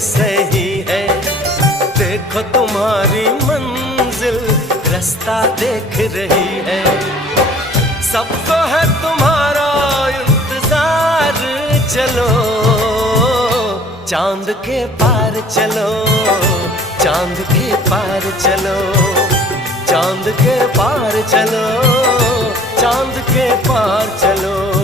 सही है। देखो तुम्हारी मंजिल रास्ता देख रही है। सबको है तुम्हारा इंतजार, चलो चांद के पार चलो, चांद के पार चलो, चांद के पार चलो, चांद के पार चलो।